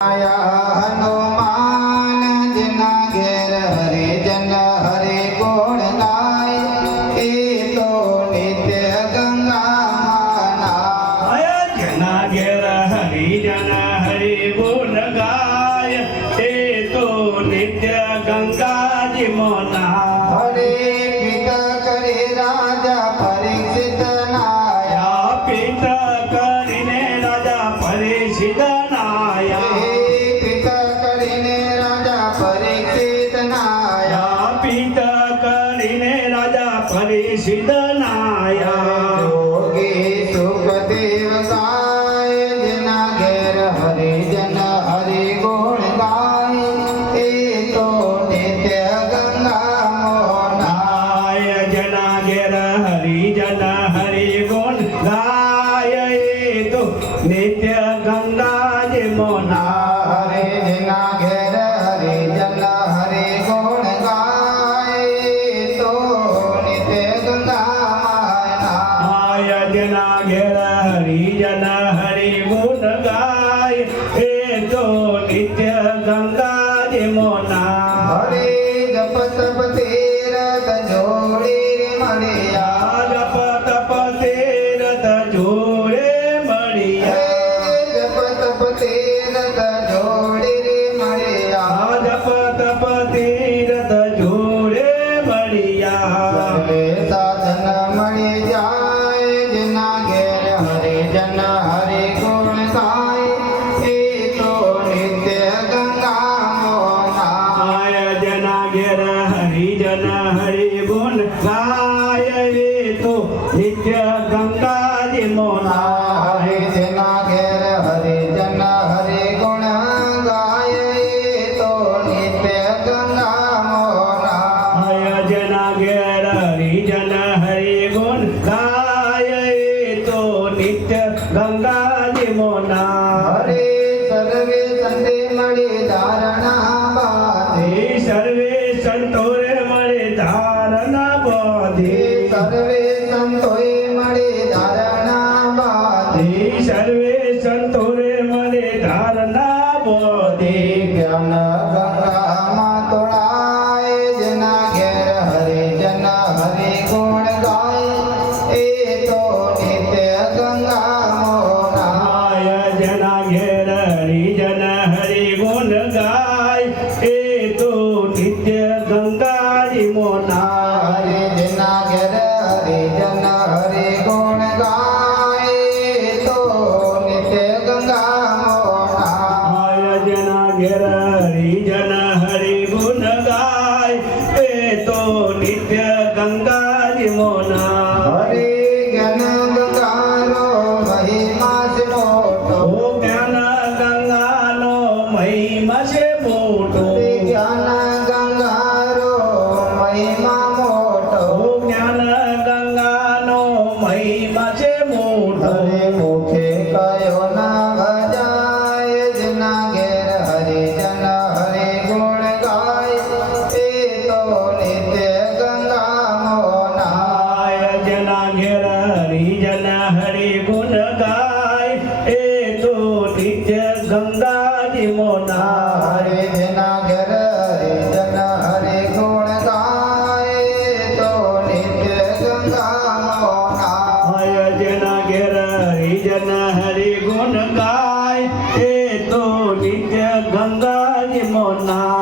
આયા હનુમાન જેના ઘેર હરે જન હરે ગુણ ગાય એ તો નિત્ય ગંગા આય જના ઘેર હરિ જના હરિ ગુણ ગાય તે તો નિત્ય ગંગાજી મોના હરે પિતા કરે રાજા પરીક્ષિત પરિષિદ નાયા યોગી સુખદેવ ગાય જેના ઘેર હરે જન હરે ગુણ ગાય એ તો નિત્ય ગંગા મોના આય જના ઘેર હરિ જના હરિ ગુણ ગાય એ તો નિત્ય ગંગાજી મોના હરે हरिजन हरि गुण गाय हे तो नित्य गंगा मोना। हरे जप तप तेरत जोड़े मणिया जप तप तेरत जोड़े मणिया जप तप तेरत जोड़े मणिया जप तप तेरत जोड़े मणिया साधन मणि जा નિત્ય ગંગાજી મોના હરે જેના ઘેર હરે જન હરે ગુણ ગાય તો નિત્ય ગંગા મોના હરે જના ઘેર હરિ જન હરે ગુણ ગાય હે સર્વે સંતોરે મળે ધારણા બોધે જ્ઞાન ગંગામાં તોળાય જેના ઘેર હરે જન હરે ગુણ ગાય એ તો નિત્ય ગંગા મોના આય જના ઘેર હરિ જન હરિ ગુણ ગાય એ જન હરિ ગુણ ગાય એ તો નિત્ય ગંગાજી મોના હરે જ્ઞાન ગંગાનો મહિમા છે મોટો. ઓ જ્ઞાન ગંગાનો મહિમા છે મોટો. જ્ઞાન ગંગારો મહિમા મોટો. ઓ જ્ઞાન ગંગાનો મહિમા છે મોટો. મુખે કયો હરિ જન હરિ ગુણ ગાય એ તો નિત્ય ગંગાજી મોના હરે જેના ઘર હરે જના હરે ગુણ ગાય તો નિત્ય ગંગા મોના આય જના ઘર હરિ જના હરે ગુણ ગાય